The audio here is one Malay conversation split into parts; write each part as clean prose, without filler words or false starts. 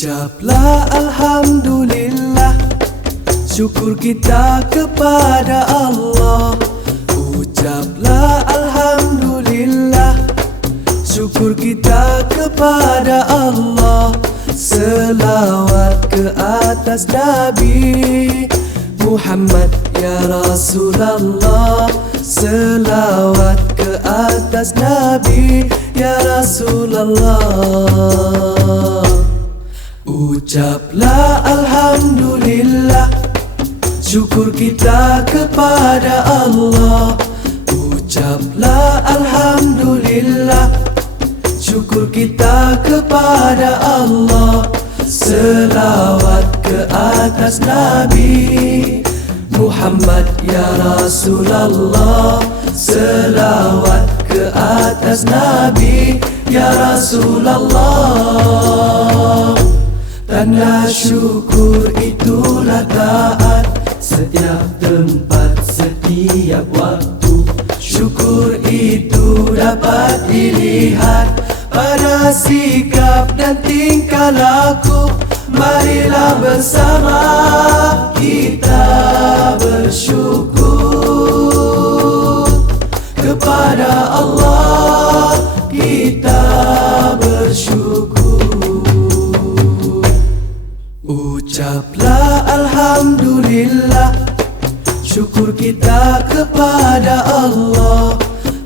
Ucaplah Alhamdulillah, syukur kita kepada Allah. Ucaplah Alhamdulillah, syukur kita kepada Allah. Selawat ke atas Nabi Muhammad ya Rasulullah. Selawat ke atas Nabi ya Rasulullah. Ucaplah Alhamdulillah, syukur kita kepada Allah. Ucaplah Alhamdulillah, syukur kita kepada Allah. Selawat ke atas Nabi Muhammad ya Rasulullah. Selawat ke atas Nabi ya Rasulullah. Tanda syukur itulah taat setiap tempat, setiap waktu. Syukur itu dapat dilihat pada sikap dan tingkah laku. Marilah bersama kita bersyukur kepada Allah. Kita bersyukur. Ucaplah Alhamdulillah, syukur kita kepada Allah.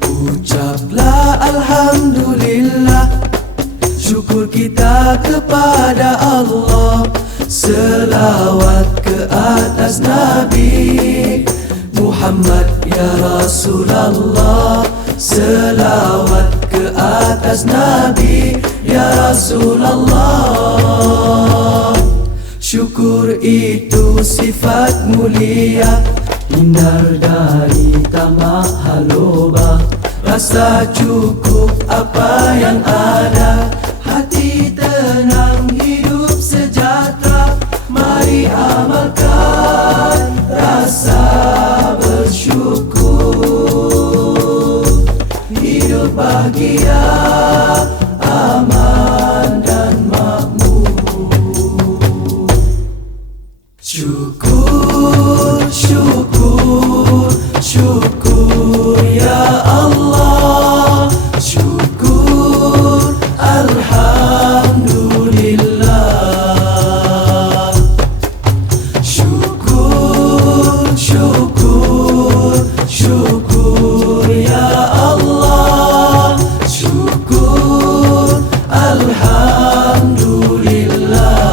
Ucaplah Alhamdulillah, syukur kita kepada Allah. Selawat ke atas Nabi Muhammad ya Rasulullah. Selawat ke atas Nabi ya Rasulullah. Syukur itu sifat mulia, hindar dari tamak haloba. Rasa cukup apa yang ada, hati tenang, hidup sejahtera. Mari amalkan rasa bersyukur, hidup bahagia, aman dan makmur. Syukur, syukur, syukur ya Allah. Syukur, Alhamdulillah. Syukur, syukur, syukur ya Allah. Syukur, Alhamdulillah.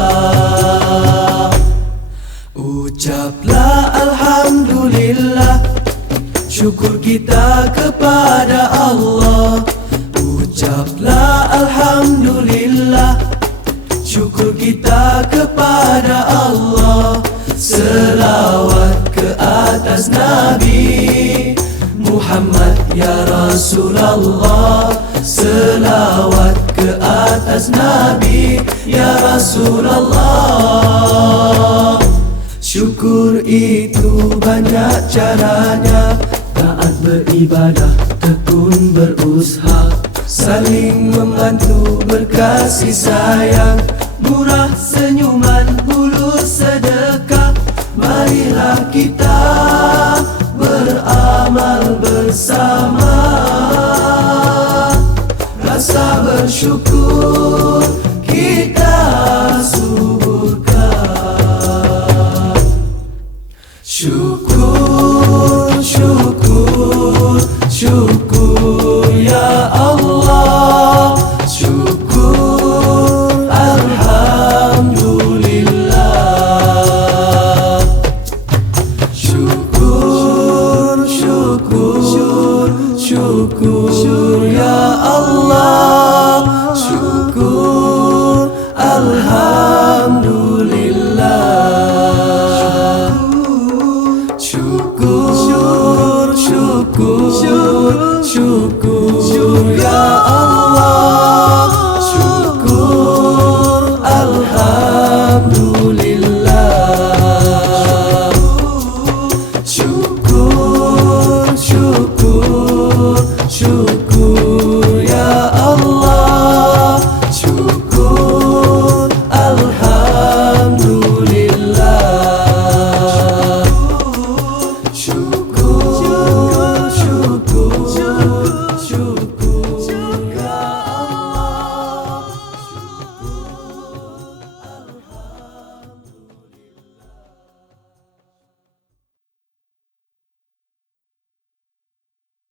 Ucaplah Alhamdulillah, syukur kita kepada Allah. Ucaplah Alhamdulillah, syukur kita kepada Allah. Selawat ke atas Nabi Muhammad ya Rasulullah. Selawat ke atas Nabi ya Rasulullah. Syukur itu banyak caranya, taat beribadah, tekun berusaha, saling membantu, berkasih sayang, murah senyuman, hulus sedekah. Marilah kita beramal bersama, rasa bersyukur